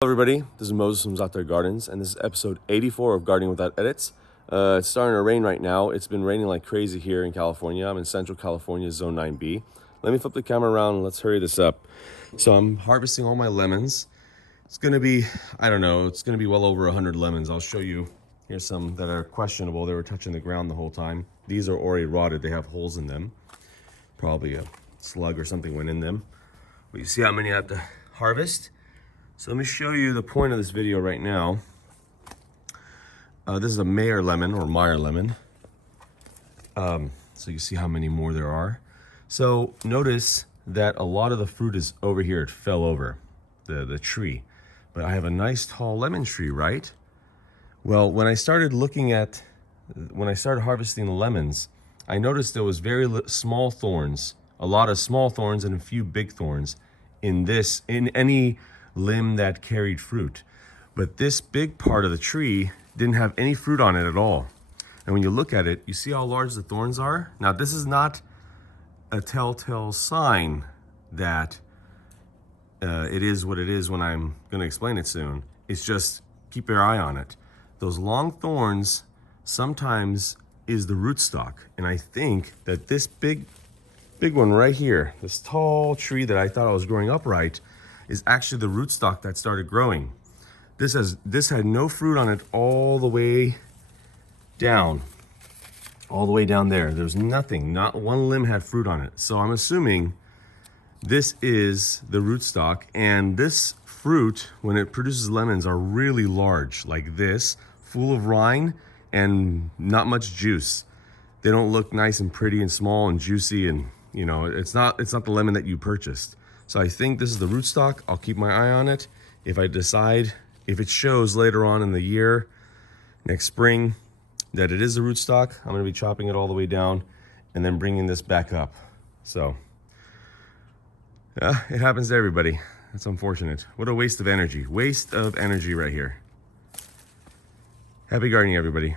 Hello everybody, this is Moses from ZAATAR Gardens, and this is episode 84 of Gardening Without Edits. It's starting to rain right now. It's been raining like crazy here in California. I'm in Central California, Zone 9B. Let me flip the camera around and let's hurry this up. So I'm harvesting all my lemons. It's gonna be, I don't know, it's gonna be well over 100 lemons. I'll show you. Here's some that are questionable. They were touching the ground the whole time. These are already rotted. They have holes in them. Probably a slug or something went in them. But you see how many I have to harvest? So let me show you the point of this video right now. This is a Meyer lemon or Meyer lemon. So you see how many more there are. So notice that a lot of the fruit is over here. It fell over the tree. But I have a nice tall lemon tree, right? Well, when I started harvesting the lemons, I noticed there was very small thorns, a lot of small thorns and a few big thorns in any limb that carried fruit. But this big part of the tree didn't have any fruit on it at all. And when you look at it, you see how large the thorns are? Now, this is not a telltale sign that it is what it is when I'm going to explain it soon. It's just keep your eye on it. Those long thorns sometimes is the rootstock. And I think that this big one right here, this tall tree that I thought I was growing upright, is actually the rootstock that started growing. This had no fruit on it all the way down. All the way down there. There's nothing, not one limb had fruit on it. So I'm assuming this is the rootstock, and this fruit, when it produces lemons, are really large, like this, full of rind and not much juice. They don't look nice and pretty and small and juicy, and you know, it's not the lemon that you purchased. So I think this is the rootstock. I'll keep my eye on it. If it shows later on in the year, next spring, that it is the rootstock, I'm gonna be chopping it all the way down and then bringing this back up. So, yeah, it happens to everybody. That's unfortunate. What a waste of energy. Waste of energy right here. Happy gardening, everybody.